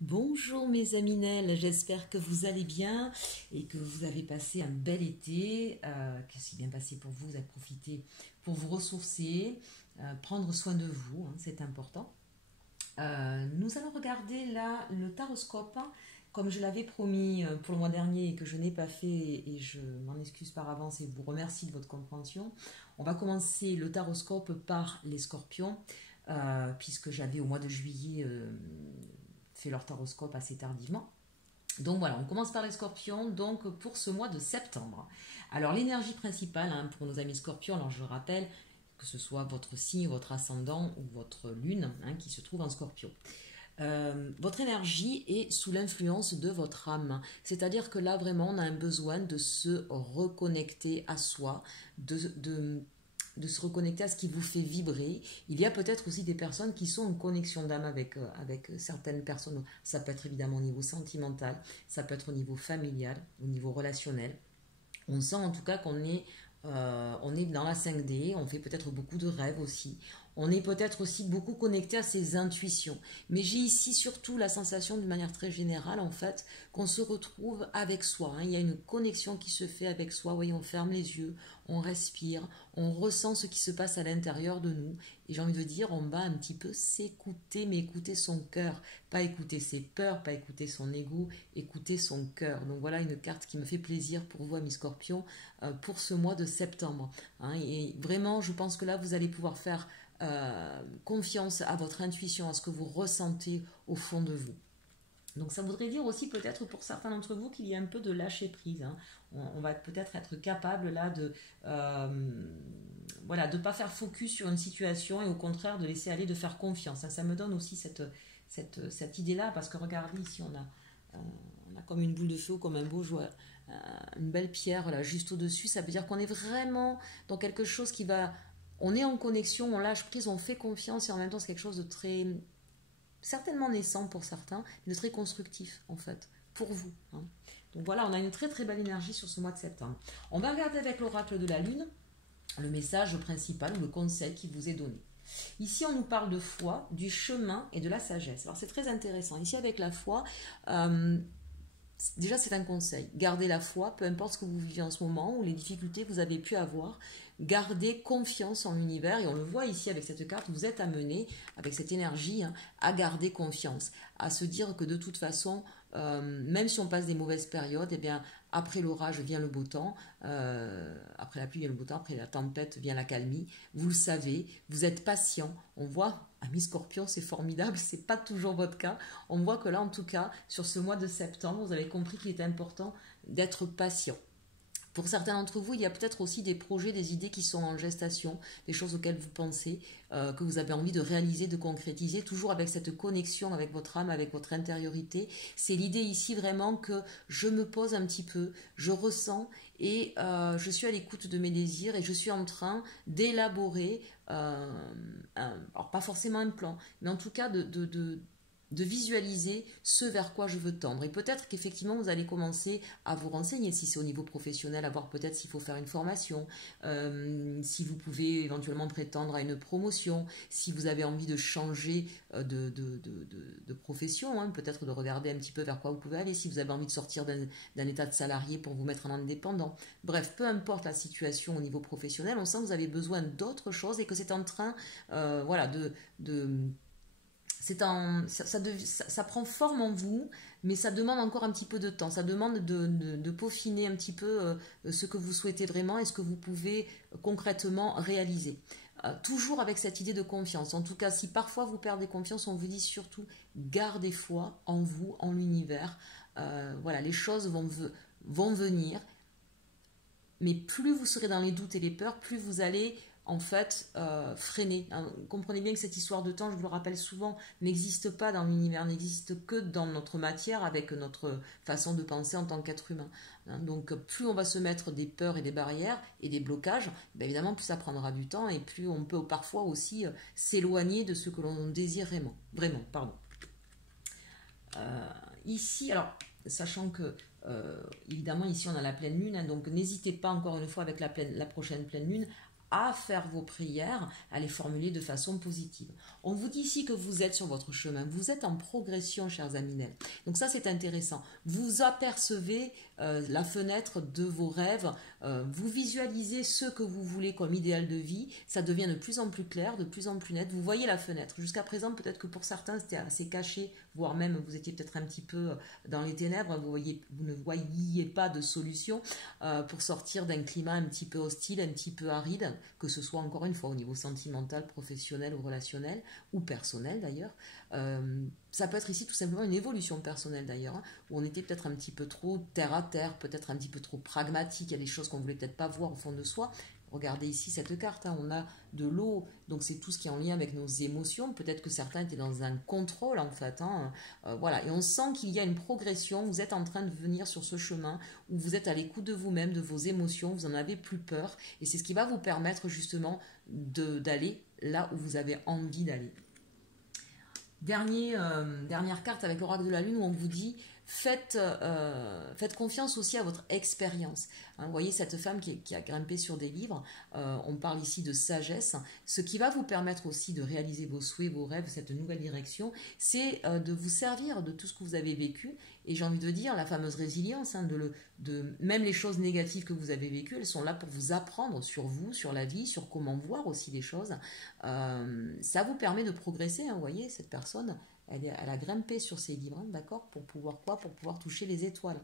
Bonjour mes aminelles, j'espère que vous allez bien et que vous avez passé un bel été, que c'est bien passé pour vous, vous avez profité pour vous ressourcer, prendre soin de vous, hein, c'est important. Nous allons regarder là le taroscope, hein, comme je l'avais promis pour le mois dernier et que je n'ai pas fait et je m'en excuse par avance et vous remercie de votre compréhension. On va commencer le taroscope par les scorpions, puisque j'avais au mois de juillet fait leur taroscope assez tardivement. Donc voilà, on commence par les scorpions, donc pour ce mois de septembre. Alors l'énergie principale, hein, pour nos amis scorpions, alors je rappelle que ce soit votre signe, votre ascendant ou votre lune, hein, qui se trouve en scorpion. Votre énergie est sous l'influence de votre âme. C'est-à-dire que là, vraiment, on a un besoin de se reconnecter à soi, de se reconnecter à ce qui vous fait vibrer. Il y a peut-être aussi des personnes qui sont en connexion d'âme avec certaines personnes. Ça peut être évidemment au niveau sentimental, ça peut être au niveau familial, au niveau relationnel. On sent en tout cas on est dans la 5D, on fait peut-être beaucoup de rêves aussi. On est peut-être aussi beaucoup connecté à ses intuitions. Mais j'ai ici surtout la sensation, d'une manière très générale, en fait, qu'on se retrouve avec soi, hein. Il y a une connexion qui se fait avec soi. Vous voyez, on ferme les yeux, on respire, on ressent ce qui se passe à l'intérieur de nous. Et j'ai envie de dire, on va un petit peu s'écouter, mais écouter son cœur. Pas écouter ses peurs, pas écouter son ego, écouter son cœur. Donc voilà une carte qui me fait plaisir pour vous, amis scorpions, pour ce mois de septembre, hein. Et vraiment, je pense que là, vous allez pouvoir faire confiance à votre intuition, à ce que vous ressentez au fond de vous. Donc ça voudrait dire aussi peut-être pour certains d'entre vous qu'il y a un peu de lâcher prise, hein. On va peut-être être capable là de voilà, de pas faire focus sur une situation et au contraire de laisser aller, de faire confiance, hein. Ça me donne aussi cette idée-là, parce que regardez ici on a comme une boule de feu, comme un beau joueur, une belle pierre là juste au-dessus. Ça veut dire qu'on est vraiment dans quelque chose qui va, on est en connexion, on lâche prise, on fait confiance, et en même temps c'est quelque chose de très certainement naissant pour certains, mais de très constructif en fait pour vous, hein. Donc voilà, on a une très très belle énergie sur ce mois de septembre. On va regarder avec l'oracle de la lune le message principal ou le conseil qui vous est donné. Ici, on nous parle de foi, du chemin et de la sagesse. Alors, c'est très intéressant. Ici, avec la foi, euh, déjà, c'est un conseil. Gardez la foi, peu importe ce que vous vivez en ce moment ou les difficultés que vous avez pu avoir. Gardez confiance en l'univers. Et on le voit ici avec cette carte, vous êtes amené, avec cette énergie, hein, à garder confiance. À se dire que de toute façon, même si on passe des mauvaises périodes, eh bien, après l'orage vient le beau temps. Après la pluie vient le beau temps. Après la tempête vient la calmie. Vous le savez, vous êtes patient. On voit, amis scorpions, c'est formidable. C'est pas toujours votre cas. On voit que là, en tout cas, sur ce mois de septembre, vous avez compris qu'il est important d'être patient. Pour certains d'entre vous, il y a peut-être aussi des projets, des idées qui sont en gestation, des choses auxquelles vous pensez, que vous avez envie de réaliser, de concrétiser, toujours avec cette connexion avec votre âme, avec votre intériorité. C'est l'idée ici vraiment que je me pose un petit peu, je ressens et je suis à l'écoute de mes désirs et je suis en train d'élaborer, alors pas forcément un plan, mais en tout cas de visualiser ce vers quoi je veux tendre. Et peut-être qu'effectivement, vous allez commencer à vous renseigner, si c'est au niveau professionnel, à voir peut-être s'il faut faire une formation, si vous pouvez éventuellement prétendre à une promotion, si vous avez envie de changer de profession, hein, peut-être de regarder un petit peu vers quoi vous pouvez aller, si vous avez envie de sortir d'un état de salarié pour vous mettre en indépendant. Bref, peu importe la situation au niveau professionnel, on sent que vous avez besoin d'autre chose et que c'est en train voilà, ça prend forme en vous, mais ça demande encore un petit peu de temps. Ça demande de peaufiner un petit peu ce que vous souhaitez vraiment et ce que vous pouvez concrètement réaliser. Toujours avec cette idée de confiance. En tout cas, si parfois vous perdez confiance, on vous dit surtout gardez foi en vous, en l'univers. Voilà, les choses vont venir, mais plus vous serez dans les doutes et les peurs, plus vous allez en fait freiner. Alors, comprenez bien que cette histoire de temps, je vous le rappelle souvent, n'existe pas dans l'univers, n'existe que dans notre matière avec notre façon de penser en tant qu'être humain. Donc plus on va se mettre des peurs et des barrières et des blocages, bien évidemment plus ça prendra du temps et plus on peut parfois aussi s'éloigner de ce que l'on désire vraiment. Vraiment, pardon. Ici, alors, sachant que évidemment ici on a la pleine lune, hein, donc n'hésitez pas encore une fois avec la prochaine pleine lune à faire vos prières, à les formuler de façon positive. On vous dit ici que vous êtes sur votre chemin, vous êtes en progression, chers Aminel. Donc ça, c'est intéressant. Vous apercevez la fenêtre de vos rêves, vous visualisez ce que vous voulez comme idéal de vie, ça devient de plus en plus clair, de plus en plus net. Vous voyez la fenêtre. Jusqu'à présent, peut-être que pour certains, c'était assez caché, voire même vous étiez peut-être un petit peu dans les ténèbres, vous ne voyiez pas de solution pour sortir d'un climat un petit peu hostile, un petit peu aride, que ce soit encore une fois au niveau sentimental, professionnel ou relationnel, ou personnel d'ailleurs. Ça peut être ici tout simplement une évolution personnelle d'ailleurs, hein, où on était peut-être un petit peu trop terre à terre, peut-être un petit peu trop pragmatique, il y a des choses qu'on voulait peut-être pas voir au fond de soi. Regardez ici cette carte, hein, on a de l'eau, donc c'est tout ce qui est en lien avec nos émotions. Peut-être que certains étaient dans un contrôle en fait. Hein, voilà, et on sent qu'il y a une progression. Vous êtes en train de venir sur ce chemin où vous êtes à l'écoute de vous-même, de vos émotions. Vous en avez plus peur, et c'est ce qui va vous permettre justement d'aller là où vous avez envie d'aller. Dernière carte avec l'oracle de la lune où on vous dit faites confiance aussi à votre expérience. Hein, vous voyez cette femme qui a grimpé sur des livres, on parle ici de sagesse. Ce qui va vous permettre aussi de réaliser vos souhaits, vos rêves, cette nouvelle direction, c'est de vous servir de tout ce que vous avez vécu. Et j'ai envie de dire, la fameuse résilience, hein, même les choses négatives que vous avez vécues, elles sont là pour vous apprendre sur vous, sur la vie, sur comment voir aussi les choses. Ça vous permet de progresser, hein, vous voyez, cette personne, elle a grimpé sur ses livres, hein, d'accord, pour pouvoir quoi? Pour pouvoir toucher les étoiles.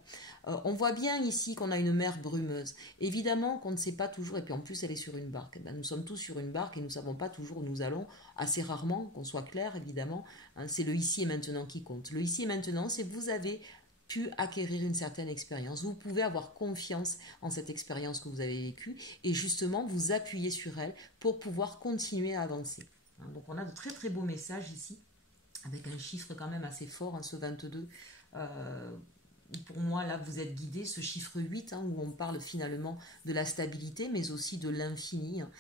On voit bien ici qu'on a une mer brumeuse. Évidemment qu'on ne sait pas toujours, et puis en plus elle est sur une barque. Ben, nous sommes tous sur une barque et nous ne savons pas toujours où nous allons, assez rarement, qu'on soit clair évidemment. Hein, c'est le ici et maintenant qui compte. Le ici et maintenant, c'est que vous avez pu acquérir une certaine expérience. Vous pouvez avoir confiance en cette expérience que vous avez vécue et justement vous appuyer sur elle pour pouvoir continuer à avancer. Hein, donc on a de très très beaux messages ici, avec un chiffre quand même assez fort, hein, ce 22. Pour moi, là, vous êtes guidé, ce chiffre 8, hein, où on parle finalement de la stabilité, mais aussi de l'infini. Hein.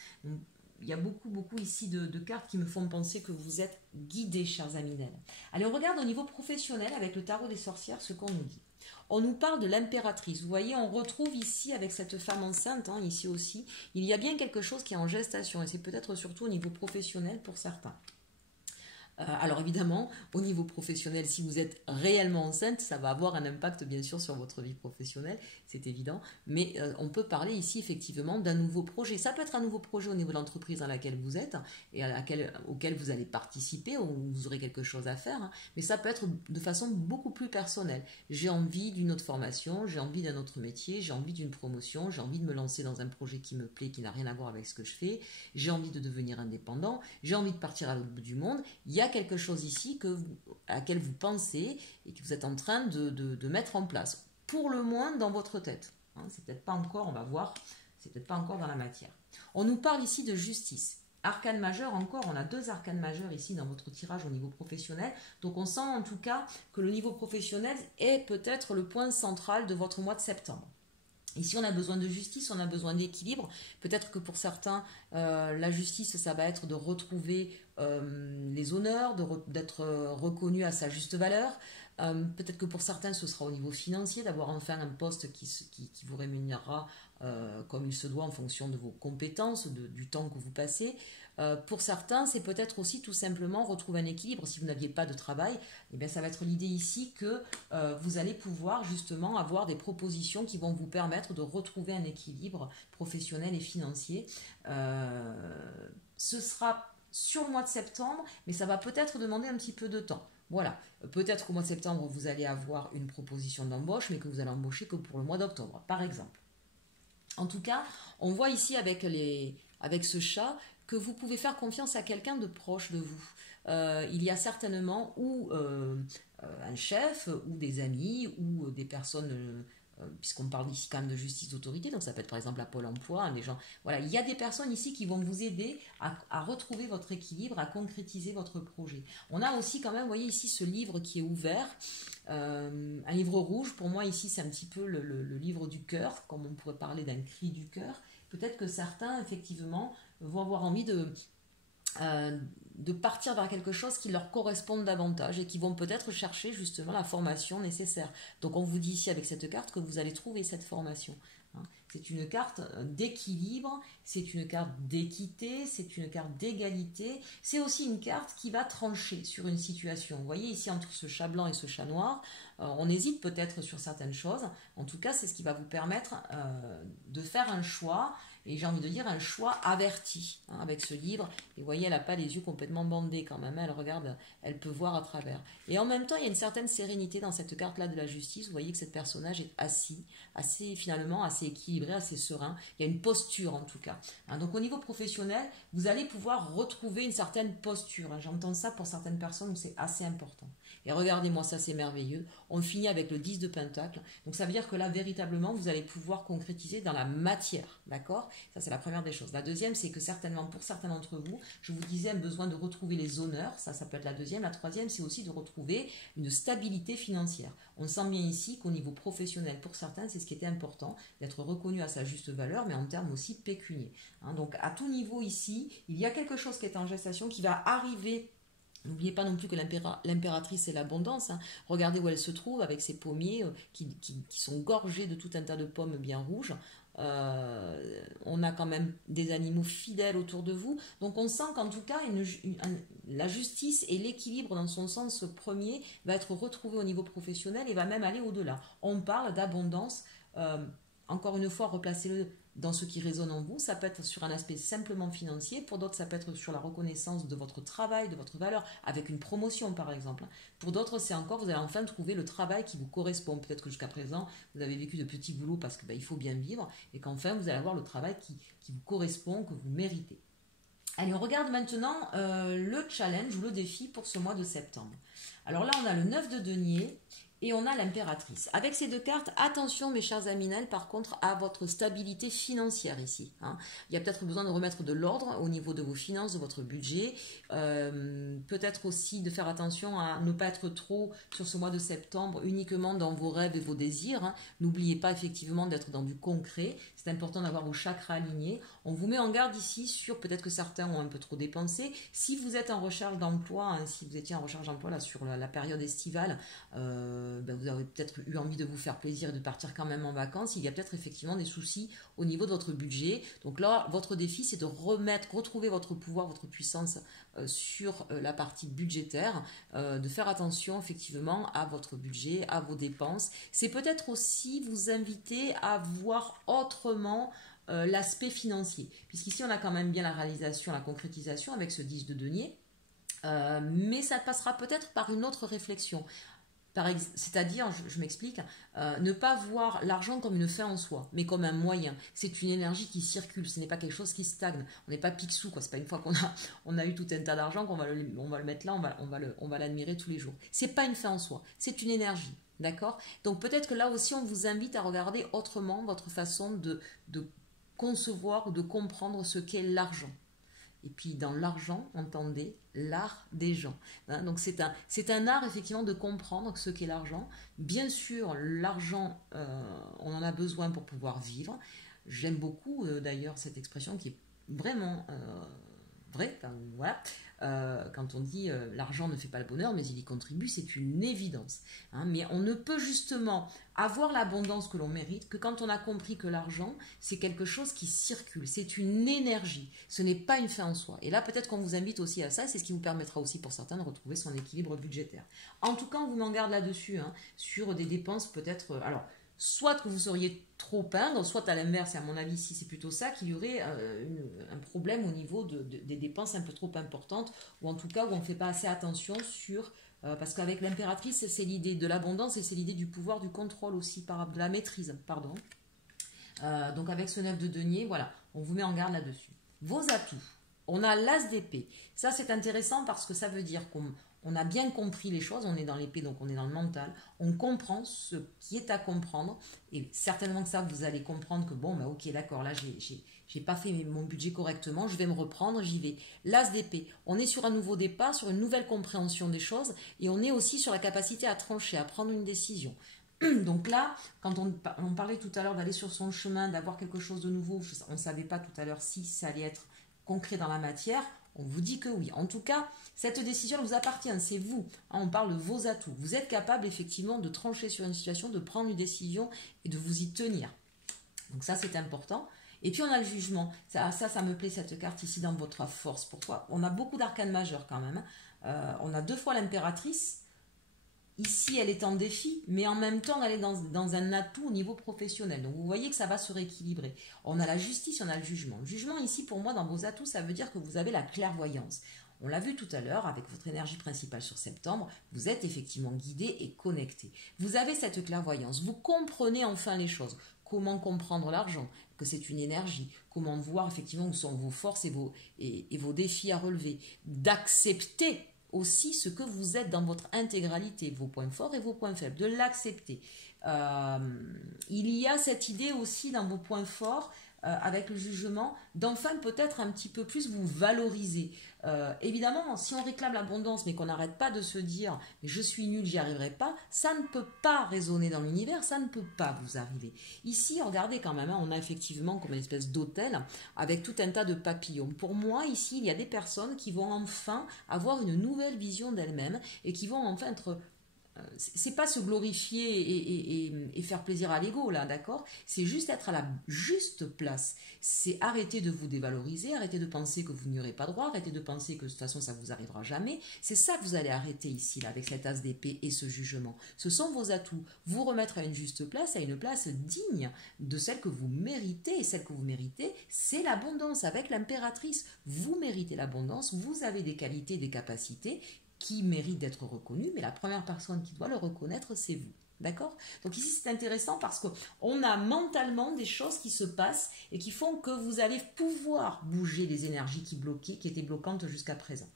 Il y a beaucoup ici de cartes qui me font penser que vous êtes guidés, chers Aminel. Allez, on regarde au niveau professionnel avec le tarot des sorcières ce qu'on nous dit. On nous parle de l'impératrice. Vous voyez, on retrouve ici avec cette femme enceinte, hein, ici aussi, il y a bien quelque chose qui est en gestation et c'est peut-être surtout au niveau professionnel pour certains. Alors évidemment, au niveau professionnel, si vous êtes réellement enceinte, ça va avoir un impact bien sûr sur votre vie professionnelle, c'est évident, mais on peut parler ici effectivement d'un nouveau projet. Ça peut être un nouveau projet au niveau de l'entreprise dans laquelle vous êtes et auquel vous allez participer, où vous aurez quelque chose à faire, hein, mais ça peut être de façon beaucoup plus personnelle. J'ai envie d'une autre formation, j'ai envie d'un autre métier, j'ai envie d'une promotion, j'ai envie de me lancer dans un projet qui me plaît, qui n'a rien à voir avec ce que je fais, j'ai envie de devenir indépendant, j'ai envie de partir à l'autre bout du monde. Il y a quelque chose ici à laquelle vous pensez et que vous êtes en train de mettre en place, pour le moins dans votre tête. Hein, c'est peut-être pas encore, on va voir, c'est peut-être pas encore dans la matière. On nous parle ici de justice. Arcane majeur encore, on a 2 arcanes majeurs ici dans votre tirage au niveau professionnel. Donc on sent en tout cas que le niveau professionnel est peut-être le point central de votre mois de septembre. Ici, on a besoin de justice, on a besoin d'équilibre. Peut-être que pour certains, la justice, ça va être de retrouver les honneurs, d'être reconnu à sa juste valeur. Peut-être que pour certains, ce sera au niveau financier, d'avoir enfin un poste qui vous rémunérera comme il se doit en fonction de vos compétences, du temps que vous passez. Pour certains, c'est peut-être aussi tout simplement retrouver un équilibre. Si vous n'aviez pas de travail, eh bien, ça va être l'idée ici que vous allez pouvoir justement avoir des propositions qui vont vous permettre de retrouver un équilibre professionnel et financier. Ce sera sur le mois de septembre, mais ça va peut-être demander un petit peu de temps. Voilà, peut-être qu'au mois de septembre, vous allez avoir une proposition d'embauche, mais que vous allez embaucher que pour le mois d'octobre, par exemple. En tout cas, on voit ici avec ce chat que vous pouvez faire confiance à quelqu'un de proche de vous. Il y a certainement un chef, ou des amis, ou des personnes, puisqu'on parle ici quand même de justice d'autorité, donc ça peut être par exemple à Pôle emploi, hein, des gens. Voilà, il y a des personnes ici qui vont vous aider à retrouver votre équilibre, à concrétiser votre projet. On a aussi quand même, vous voyez ici ce livre qui est ouvert, un livre rouge. Pour moi ici c'est un petit peu le livre du cœur, comme on pourrait parler d'un cri du cœur. Peut-être que certains effectivement vont avoir envie de partir vers quelque chose qui leur corresponde davantage et qui vont peut-être chercher justement la formation nécessaire. Donc on vous dit ici avec cette carte que vous allez trouver cette formation. hein. C'est une carte d'équilibre, c'est une carte d'équité, c'est une carte d'égalité. C'est aussi une carte qui va trancher sur une situation. Vous voyez ici entre ce chat blanc et ce chat noir, on hésite peut-être sur certaines choses. En tout cas, c'est ce qui va vous permettre de faire un choix. Et j'ai envie de dire un choix averti, hein, avec ce livre. Et vous voyez, elle n'a pas les yeux complètement bandés quand même. Elle regarde, elle peut voir à travers. Et en même temps, il y a une certaine sérénité dans cette carte-là de la justice. Vous voyez que cette personnage est assis, finalement assez équilibré, assez serein. Il y a une posture en tout cas. Hein, donc au niveau professionnel, vous allez pouvoir retrouver une certaine posture. Hein. J'entends ça pour certaines personnes où c'est assez important. Et regardez-moi, ça c'est merveilleux. On finit avec le 10 de Pentacle. Donc ça veut dire que là, véritablement, vous allez pouvoir concrétiser dans la matière. D'accord ? Ça, c'est la première des choses. La deuxième, c'est que certainement, pour certains d'entre vous, je vous disais, un besoin de retrouver les honneurs. Ça peut être la deuxième. La troisième, c'est aussi de retrouver une stabilité financière. On sent bien ici qu'au niveau professionnel, pour certains, c'est ce qui était important, d'être reconnu à sa juste valeur, mais en termes aussi pécuniers. Hein, donc, à tout niveau ici, il y a quelque chose qui est en gestation, qui va arriver. N'oubliez pas non plus que l'impératrice c'est l'abondance. Hein. Regardez où elle se trouve avec ses pommiers qui sont gorgés de tout un tas de pommes bien rouges. On a quand même des animaux fidèles autour de vous. Donc on sent qu'en tout cas, la justice et l'équilibre dans son sens premier va être retrouvé au niveau professionnel et va même aller au-delà. On parle d'abondance. Encore une fois, replacez-le dans ce qui résonne en vous. Ça peut être sur un aspect simplement financier. Pour d'autres, ça peut être sur la reconnaissance de votre travail, de votre valeur, avec une promotion par exemple. Pour d'autres, c'est encore, vous allez enfin trouver le travail qui vous correspond. Peut-être que jusqu'à présent, vous avez vécu de petits boulots parce qu'il faut bien vivre et qu'enfin, vous allez avoir le travail qui vous correspond, que vous méritez. Allez, on regarde maintenant le challenge ou le défi pour ce mois de septembre. Alors là, on a le 9 de denier. Et on a l'impératrice. Avec ces deux cartes, attention mes chers Aminel, par contre, à votre stabilité financière ici. Hein. Il y a peut-être besoin de remettre de l'ordre au niveau de vos finances, de votre budget. Peut-être aussi de faire attention à ne pas être trop sur ce mois de septembre uniquement dans vos rêves et vos désirs. Hein. N'oubliez pas effectivement d'être dans du concret. C'est important d'avoir vos chakras alignés. On vous met en garde ici sur, peut-être que certains ont un peu trop dépensé. Si vous êtes en recherche d'emploi, hein, si vous étiez en recherche d'emploi là, sur la période estivale, vous avez peut-être eu envie de vous faire plaisir et de partir quand même en vacances. Il y a peut-être effectivement des soucis au niveau de votre budget. Donc là, votre défi, c'est de retrouver votre pouvoir, votre puissance sur la partie budgétaire, de faire attention effectivement à votre budget, à vos dépenses. C'est peut-être aussi vous inviter à voir autrement l'aspect financier. Puisqu'ici, on a quand même bien la réalisation, la concrétisation avec ce 10 de denier. Mais ça passera peut-être par une autre réflexion. C'est-à-dire, je m'explique, ne pas voir l'argent comme une fin en soi, mais comme un moyen. C'est une énergie qui circule, ce n'est pas quelque chose qui stagne. On n'est pas Picsou, quoi. C'est pas une fois qu'on a eu tout un tas d'argent qu'on va le mettre là, on va l'admirer tous les jours. C'est pas une fin en soi, c'est une énergie. D'accord ? Donc peut-être que là aussi, on vous invite à regarder autrement votre façon de concevoir ou de comprendre ce qu'est l'argent. Et puis dans l'argent, entendez l'art des gens. Hein, donc c'est un art effectivement de comprendre ce qu'est l'argent. Bien sûr, l'argent, on en a besoin pour pouvoir vivre. J'aime beaucoup d'ailleurs cette expression qui est vraiment vraie. Enfin, voilà. Quand on dit l'argent ne fait pas le bonheur, mais il y contribue, c'est une évidence. Hein, mais on ne peut justement avoir l'abondance que l'on mérite que quand on a compris que l'argent, c'est quelque chose qui circule, c'est une énergie, ce n'est pas une fin en soi. Et là, peut-être qu'on vous invite aussi à ça, c'est ce qui vous permettra aussi pour certains de retrouver son équilibre budgétaire. En tout cas, on vous met en garde là-dessus, hein, sur des dépenses peut-être... alors, soit que vous seriez trop peindre, soit à l'inverse, et à mon avis ici c'est plutôt ça, qu'il y aurait un problème au niveau des dépenses un peu trop importantes, ou en tout cas où on ne fait pas assez attention sur... parce qu'avec l'impératrice, c'est l'idée de l'abondance et c'est l'idée du pouvoir, du contrôle aussi, de la maîtrise, pardon. Donc avec ce 9 de denier, voilà, on vous met en garde là-dessus. Vos atouts, on a l'as d'épée. Ça c'est intéressant parce que ça veut dire qu'on a bien compris les choses, on est dans l'épée, donc on est dans le mental, on comprend ce qui est à comprendre, et certainement que ça, vous allez comprendre que bon, bah ok, d'accord, là, j'ai pas fait mon budget correctement, je vais me reprendre, j'y vais. L'as d'épée, on est sur un nouveau départ, sur une nouvelle compréhension des choses, et on est aussi sur la capacité à trancher, à prendre une décision. Donc là, quand on parlait tout à l'heure d'aller sur son chemin, d'avoir quelque chose de nouveau, on ne savait pas tout à l'heure si ça allait être concret dans la matière, on vous dit que oui. En tout cas, cette décision vous appartient, c'est vous. On parle de vos atouts. Vous êtes capable effectivement de trancher sur une situation, de prendre une décision et de vous y tenir. Donc ça, c'est important. Et puis on a le jugement. Ça me plaît, cette carte ici, dans votre force. Pourquoi? On a beaucoup d'arcanes majeurs quand même. On a 2 fois l'impératrice. Ici, elle est en défi, mais en même temps, elle est dans un atout au niveau professionnel. Donc, vous voyez que ça va se rééquilibrer. On a la justice, on a le jugement. Le jugement, ici, pour moi, dans vos atouts, ça veut dire que vous avez la clairvoyance. On l'a vu tout à l'heure, avec votre énergie principale sur septembre, vous êtes effectivement guidé et connecté. Vous avez cette clairvoyance, vous comprenez enfin les choses. Comment comprendre l'argent, que c'est une énergie, comment voir effectivement où sont vos forces et vos défis à relever. D'accepter aussi ce que vous êtes dans votre intégralité, vos points forts et vos points faibles, de l'accepter. Il y a cette idée aussi dans vos points forts, avec le jugement, d'enfin peut-être un petit peu plus vous valoriser. Évidemment, si on réclame l'abondance, mais qu'on n'arrête pas de se dire « je suis nul, j'y arriverai pas », ça ne peut pas résonner dans l'univers, ça ne peut pas vous arriver. Ici, regardez quand même, on a effectivement comme une espèce d'hôtel avec tout un tas de papillons. Pour moi, ici, il y a des personnes qui vont enfin avoir une nouvelle vision d'elles-mêmes et qui vont enfin être... C'est pas se glorifier et faire plaisir à l'ego, là, d'accord? C'est juste être à la juste place. C'est arrêter de vous dévaloriser, arrêter de penser que vous n'y aurez pas droit, arrêter de penser que de toute façon ça vous arrivera jamais. C'est ça que vous allez arrêter ici, là, avec cette as d'épée et ce jugement. Ce sont vos atouts. Vous remettre à une juste place, à une place digne de celle que vous méritez. Et celle que vous méritez, c'est l'abondance. Avec l'impératrice, vous méritez l'abondance, vous avez des qualités, des capacités qui mérite d'être reconnu, mais la première personne qui doit le reconnaître, c'est vous. D'accord? Donc ici, c'est intéressant parce qu'on a mentalement des choses qui se passent et qui font que vous allez pouvoir bouger les énergies qui étaient bloquantes jusqu'à présent.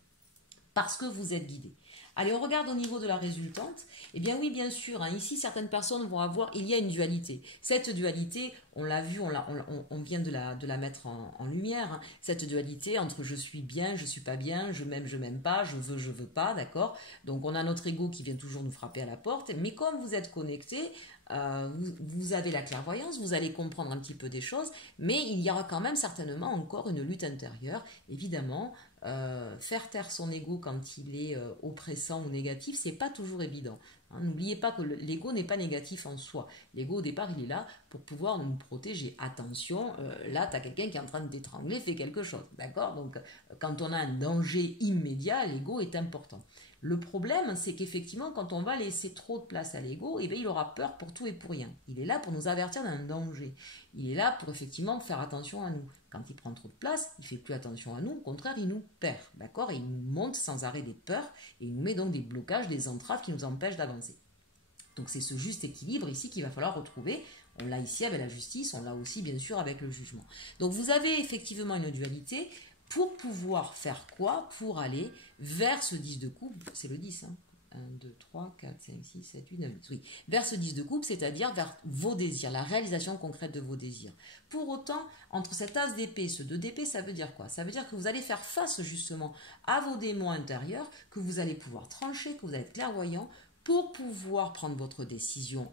Parce que vous êtes guidé. Allez, on regarde au niveau de la résultante. Eh bien oui, bien sûr, hein, ici, certaines personnes vont avoir... Il y a une dualité. Cette dualité, on l'a vu, on vient de la mettre en lumière. Hein, cette dualité entre je suis bien, je suis pas bien, je m'aime pas, je veux pas, d'accord? Donc on a notre ego qui vient toujours nous frapper à la porte. Mais comme vous êtes connecté, vous avez la clairvoyance, vous allez comprendre un petit peu des choses, mais il y aura quand même certainement encore une lutte intérieure. Évidemment, faire taire son ego quand il est oppressant ou négatif, c'est pas toujours évident. Hein, n'oubliez pas que l'ego n'est pas négatif en soi. L'ego, au départ, il est là pour pouvoir nous protéger. Attention, là, tu as quelqu'un qui est en train de t'étrangler, fais quelque chose. D'accord? Donc, quand on a un danger immédiat, l'ego est important. Le problème, c'est qu'effectivement, quand on va laisser trop de place à l'ego, eh bien, il aura peur pour tout et pour rien. Il est là pour nous avertir d'un danger. Il est là pour effectivement faire attention à nous. Quand il prend trop de place, il ne fait plus attention à nous. Au contraire, il nous perd. D'accord? Et il nous monte sans arrêt des peurs et il nous met donc des blocages, des entraves qui nous empêchent d'avancer. Donc c'est ce juste équilibre ici qu'il va falloir retrouver. On l'a ici avec la justice, on l'a aussi bien sûr avec le jugement. Donc vous avez effectivement une dualité. Pour pouvoir faire quoi? Pour aller vers ce 10 de coupe, c'est le 10, hein. 1, 2, 3, 4, 5, 6, 7, 8, 9, 10, oui. Vers ce 10 de coupe, c'est-à-dire vers vos désirs, la réalisation concrète de vos désirs. Pour autant, entre cet as d'épée et ce 2 d'épée, ça veut dire quoi? Ça veut dire que vous allez faire face justement à vos démons intérieurs, que vous allez pouvoir trancher, que vous allez être clairvoyant pour pouvoir prendre votre décision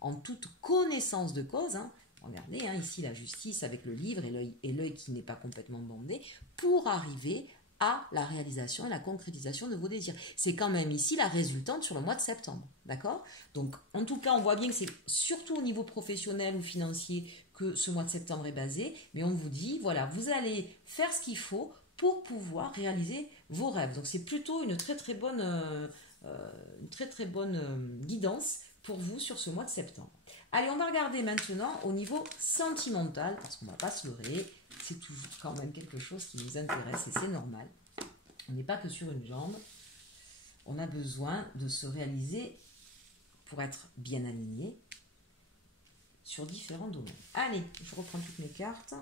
en toute connaissance de cause, hein. Regardez, hein, ici la justice avec le livre et l'œil qui n'est pas complètement bandé, pour arriver à la réalisation et la concrétisation de vos désirs. C'est quand même ici la résultante sur le mois de septembre. D'accord? Donc, en tout cas, on voit bien que c'est surtout au niveau professionnel ou financier que ce mois de septembre est basé, mais on vous dit, voilà, vous allez faire ce qu'il faut pour pouvoir réaliser vos rêves. Donc, c'est plutôt une très très bonne guidance pour vous sur ce mois de septembre. Allez, on va regarder maintenant au niveau sentimental, parce qu'on ne va pas se leurrer, c'est toujours quand même quelque chose qui nous intéresse et c'est normal. On n'est pas que sur une jambe, on a besoin de se réaliser pour être bien aligné sur différents domaines. Allez, je reprends toutes mes cartes.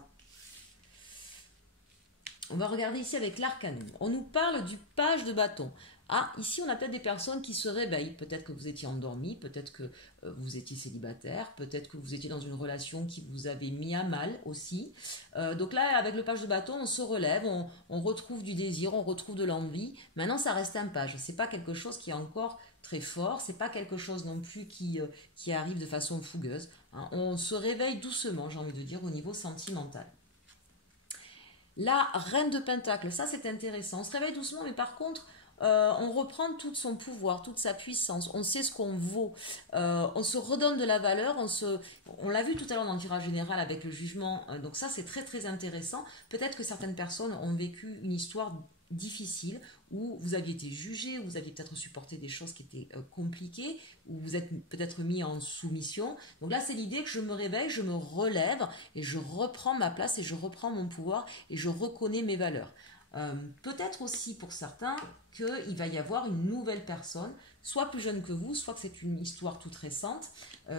On va regarder ici avec l'arcanum. On nous parle du page de bâton. Ah, ici, on a peut-être des personnes qui se réveillent. Peut-être que vous étiez endormi, peut-être que vous étiez célibataire, peut-être que vous étiez dans une relation qui vous avait mis à mal aussi. Donc là, avec le page de bâton, on se relève, on retrouve du désir, on retrouve de l'envie. Maintenant, ça reste un page. C'est pas quelque chose qui est encore très fort. C'est pas quelque chose non plus qui arrive de façon fougueuse. Hein. On se réveille doucement, j'ai envie de dire, au niveau sentimental. La reine de Pentacle, ça c'est intéressant. On se réveille doucement, mais par contre, on reprend tout son pouvoir, toute sa puissance, on sait ce qu'on vaut, on se redonne de la valeur, on l'a vu tout à l'heure dans le tirage général avec le jugement, donc ça c'est très très intéressant. Peut-être que certaines personnes ont vécu une histoire difficile où vous aviez été jugé, où vous aviez peut-être supporté des choses qui étaient compliquées, où vous êtes peut-être mis en soumission. Donc là c'est l'idée que je me réveille, je me relève et je reprends ma place et je reprends mon pouvoir et je reconnais mes valeurs. Peut-être aussi pour certains qu'il va y avoir une nouvelle personne, soit plus jeune que vous, soit que c'est une histoire toute récente,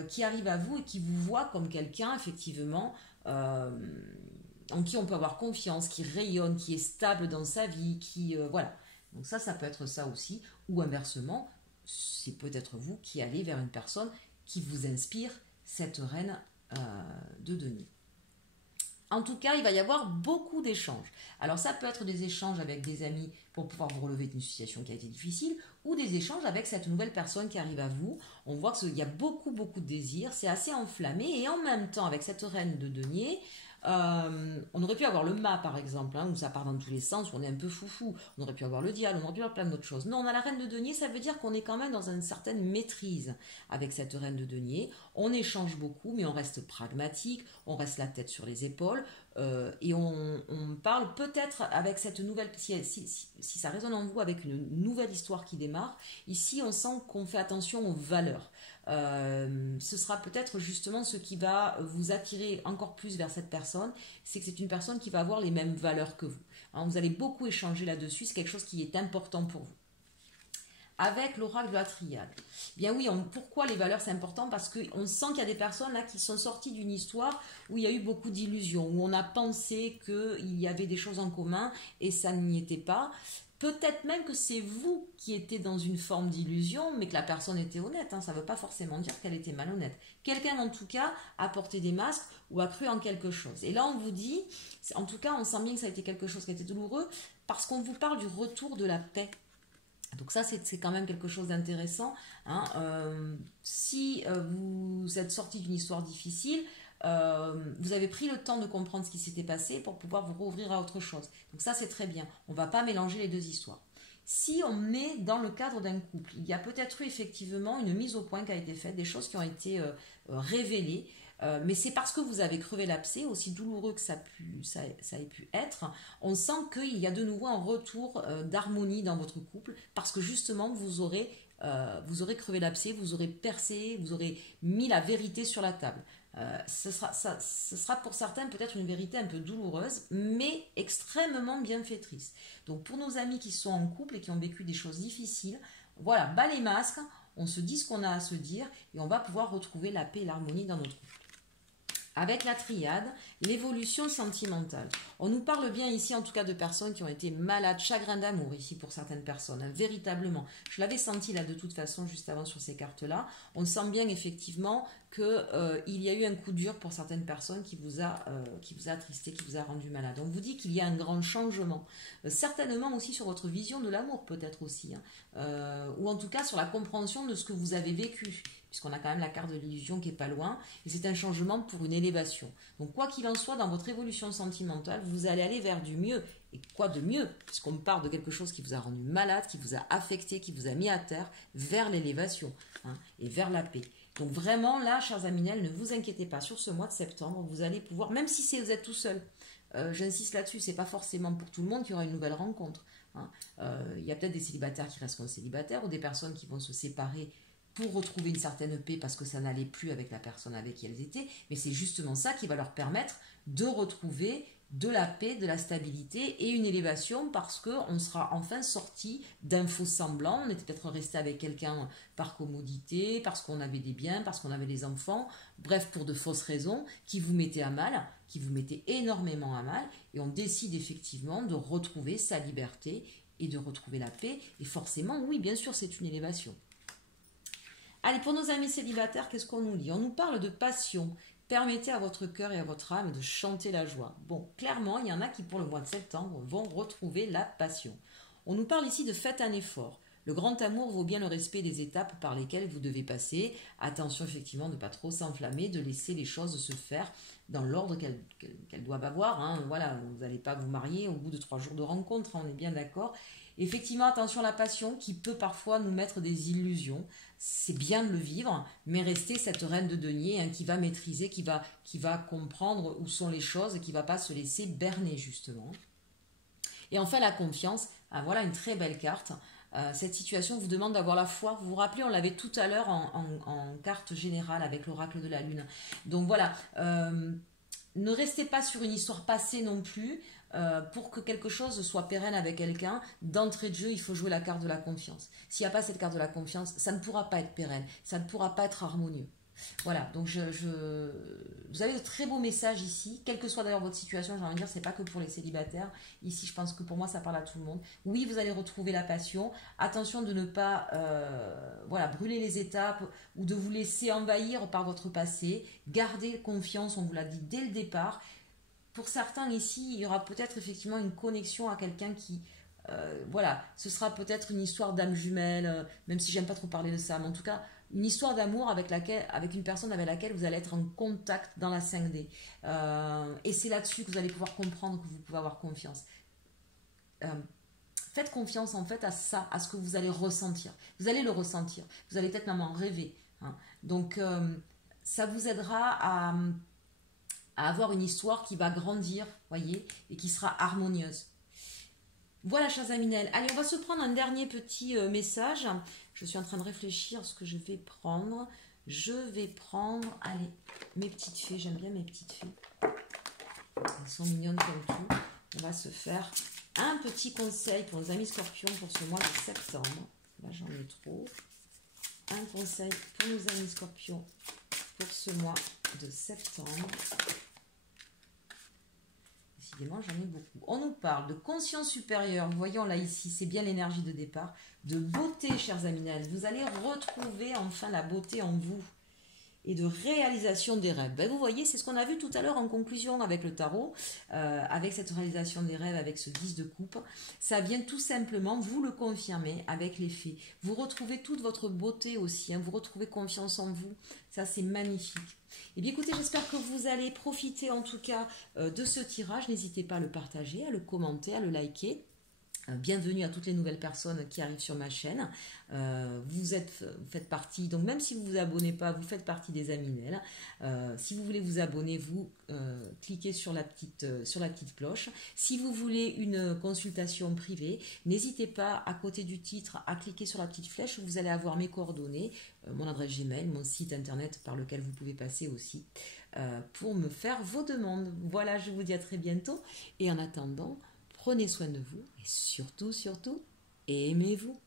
qui arrive à vous et qui vous voit comme quelqu'un effectivement en qui on peut avoir confiance, qui rayonne, qui est stable dans sa vie, qui voilà. Donc ça peut être ça aussi, ou inversement, c'est peut-être vous qui allez vers une personne qui vous inspire cette reine de denier. En tout cas, il va y avoir beaucoup d'échanges. Alors ça peut être des échanges avec des amis pour pouvoir vous relever d'une situation qui a été difficile, ou des échanges avec cette nouvelle personne qui arrive à vous. On voit qu'il y a beaucoup de désirs, c'est assez enflammé, et en même temps, avec cette reine de denier, on aurait pu avoir le mât par exemple, où ça part dans tous les sens, où on est un peu foufou. On aurait pu avoir le diable, on aurait pu avoir plein d'autres choses. Non, on a la reine de denier, ça veut dire qu'on est quand même dans une certaine maîtrise avec cette reine de denier. On échange beaucoup, mais on reste pragmatique, on reste la tête sur les épaules, et on parle peut-être avec cette nouvelle, si ça résonne en vous avec une nouvelle histoire qui démarre. Ici on sent qu'on fait attention aux valeurs. Ce sera peut-être justement ce qui va vous attirer encore plus vers cette personne, c'est que c'est une personne qui va avoir les mêmes valeurs que vous. Hein, vous allez beaucoup échanger là-dessus, c'est quelque chose qui est important pour vous. Avec l'oracle de la triade, bien oui, pourquoi les valeurs c'est important? Parce qu'on sent qu'il y a des personnes là qui sont sorties d'une histoire où il y a eu beaucoup d'illusions, où on a pensé qu'il y avait des choses en commun et ça n'y était pas. Peut-être même que c'est vous qui étiez dans une forme d'illusion, mais que la personne était honnête. Hein, ça ne veut pas forcément dire qu'elle était malhonnête. Quelqu'un, en tout cas, a porté des masques ou a cru en quelque chose. Et là, on vous dit, en tout cas, on sent bien que ça a été quelque chose qui a été douloureux, parce qu'on vous parle du retour de la paix. Donc ça, c'est quand même quelque chose d'intéressant. Hein. Si vous êtes sorti d'une histoire difficile, vous avez pris le temps de comprendre ce qui s'était passé pour pouvoir vous rouvrir à autre chose. Donc ça, c'est très bien. On ne va pas mélanger les deux histoires. Si on est dans le cadre d'un couple, il y a peut-être eu effectivement une mise au point qui a été faite, des choses qui ont été révélées, mais c'est parce que vous avez crevé l'abcès, aussi douloureux que ça ait pu être, on sent qu'il y a de nouveau un retour d'harmonie dans votre couple, parce que justement vous aurez crevé l'abcès, vous aurez percé, vous aurez mis la vérité sur la table. Ce sera pour certains peut-être une vérité un peu douloureuse, mais extrêmement bienfaitrice. Donc pour nos amis qui sont en couple et qui ont vécu des choses difficiles, voilà, bas les masques, on se dit ce qu'on a à se dire et on va pouvoir retrouver la paix et l'harmonie dans notre couple. Avec la triade, l'évolution sentimentale. On nous parle bien ici en tout cas de personnes qui ont été malades, chagrin d'amour ici pour certaines personnes, hein, véritablement. Je l'avais senti là de toute façon juste avant sur ces cartes-là. On sent bien effectivement qu'il y a eu un coup dur pour certaines personnes qui vous a attristé, qui vous a rendu malade. On vous dit qu'il y a un grand changement. Certainement aussi sur votre vision de l'amour peut-être aussi, hein, ou en tout cas sur la compréhension de ce que vous avez vécu, puisqu'on a quand même la carte de l'illusion qui est pas loin, et c'est un changement pour une élévation. Donc quoi qu'il en soit, dans votre évolution sentimentale, vous allez aller vers du mieux. Et quoi de mieux, puisqu'on me parle de quelque chose qui vous a rendu malade, qui vous a affecté, qui vous a mis à terre, vers l'élévation, hein, et vers la paix. Donc vraiment là, chers Aminel, ne vous inquiétez pas, sur ce mois de septembre, vous allez pouvoir, même si vous êtes tout seul, j'insiste là-dessus, c'est pas forcément pour tout le monde qu'il y aura une nouvelle rencontre. Hein. Il y a peut-être des célibataires qui resteront célibataires, ou des personnes qui vont se séparer pour retrouver une certaine paix parce que ça n'allait plus avec la personne avec qui elles étaient, mais c'est justement ça qui va leur permettre de retrouver de la paix, de la stabilité et une élévation, parce qu'on sera enfin sorti d'un faux semblant. On était peut-être resté avec quelqu'un par commodité, parce qu'on avait des biens, parce qu'on avait des enfants, bref, pour de fausses raisons qui vous mettaient à mal, qui vous mettaient énormément à mal, et on décide effectivement de retrouver sa liberté et de retrouver la paix, et forcément, oui, bien sûr, c'est une élévation. Allez, pour nos amis célibataires, qu'est-ce qu'on nous dit? On nous parle de passion. Permettez à votre cœur et à votre âme de chanter la joie. Bon, clairement, il y en a qui, pour le mois de septembre, vont retrouver la passion. On nous parle ici de faites un effort. Le grand amour vaut bien le respect des étapes par lesquelles vous devez passer. Attention, effectivement, de ne pas trop s'enflammer, de laisser les choses se faire dans l'ordre qu'elles doivent avoir. Hein. Voilà, vous n'allez pas vous marier au bout de 3 jours de rencontre, hein, on est bien d'accord. Effectivement, attention à la passion qui peut parfois nous mettre des illusions. C'est bien de le vivre, mais rester cette reine de denier hein, qui va maîtriser, qui va comprendre où sont les choses, qui ne va pas se laisser berner justement. Et enfin, la confiance. Ah, voilà une très belle carte. Cette situation vous demande d'avoir la foi. Vous vous rappelez, on l'avait tout à l'heure en carte générale avec l'oracle de la lune. Donc voilà, ne restez pas sur une histoire passée non plus. Pour que quelque chose soit pérenne avec quelqu'un, d'entrée de jeu, il faut jouer la carte de la confiance. S'il n'y a pas cette carte de la confiance, ça ne pourra pas être pérenne, ça ne pourra pas être harmonieux. Voilà, donc vous avez de très beaux messages ici, quelle que soit d'ailleurs votre situation, j'ai envie de dire, c'est pas que pour les célibataires. Ici, je pense que pour moi, ça parle à tout le monde. Oui, vous allez retrouver la passion. Attention de ne pas voilà, brûler les étapes ou de vous laisser envahir par votre passé. Gardez confiance, on vous l'a dit dès le départ. Pour certains ici, il y aura peut-être effectivement une connexion à quelqu'un qui... voilà, ce sera peut-être une histoire d'âme jumelle, même si j'aime pas trop parler de ça, mais en tout cas, une histoire d'amour avec une personne avec laquelle vous allez être en contact dans la 5D. Et c'est là-dessus que vous allez pouvoir comprendre que vous pouvez avoir confiance. Faites confiance en fait à ça, à ce que vous allez ressentir. Vous allez le ressentir, vous allez peut-être même en rêver. Hein. Donc, ça vous aidera à avoir une histoire qui va grandir, voyez, et qui sera harmonieuse. Voilà, chers Aminel. Allez, on va se prendre un dernier petit message. Je suis en train de réfléchir à ce que je vais prendre. Je vais prendre, allez, mes petites fées. J'aime bien mes petites fées. Elles sont mignonnes comme tout. On va se faire un petit conseil pour nos amis scorpions pour ce mois de septembre. Là, j'en ai trop. Un conseil pour nos amis scorpions pour ce mois de septembre. Décidément, j'en ai beaucoup. On nous parle de conscience supérieure. Voyons là ici, c'est bien l'énergie de départ. De beauté, chers Aminel. Vous allez retrouver enfin la beauté en vous. Et de réalisation des rêves. Ben, vous voyez, c'est ce qu'on a vu tout à l'heure en conclusion avec le tarot, avec cette réalisation des rêves, avec ce 10 de coupe. Ça vient tout simplement, vous le confirmer avec les faits. Vous retrouvez toute votre beauté aussi, hein, vous retrouvez confiance en vous. Ça, c'est magnifique. Eh bien, écoutez, j'espère que vous allez profiter en tout cas de ce tirage. N'hésitez pas à le partager, à le commenter, à le liker. Bienvenue à toutes les nouvelles personnes qui arrivent sur ma chaîne. Vous faites partie, donc même si vous ne vous abonnez pas, vous faites partie des Aminel. Si vous voulez vous abonner, vous cliquez sur la petite cloche. Si vous voulez une consultation privée, n'hésitez pas à côté du titre à cliquer sur la petite flèche où vous allez avoir mes coordonnées, mon adresse Gmail, mon site internet par lequel vous pouvez passer aussi pour me faire vos demandes. Voilà, je vous dis à très bientôt et en attendant, prenez soin de vous et surtout, surtout, aimez-vous.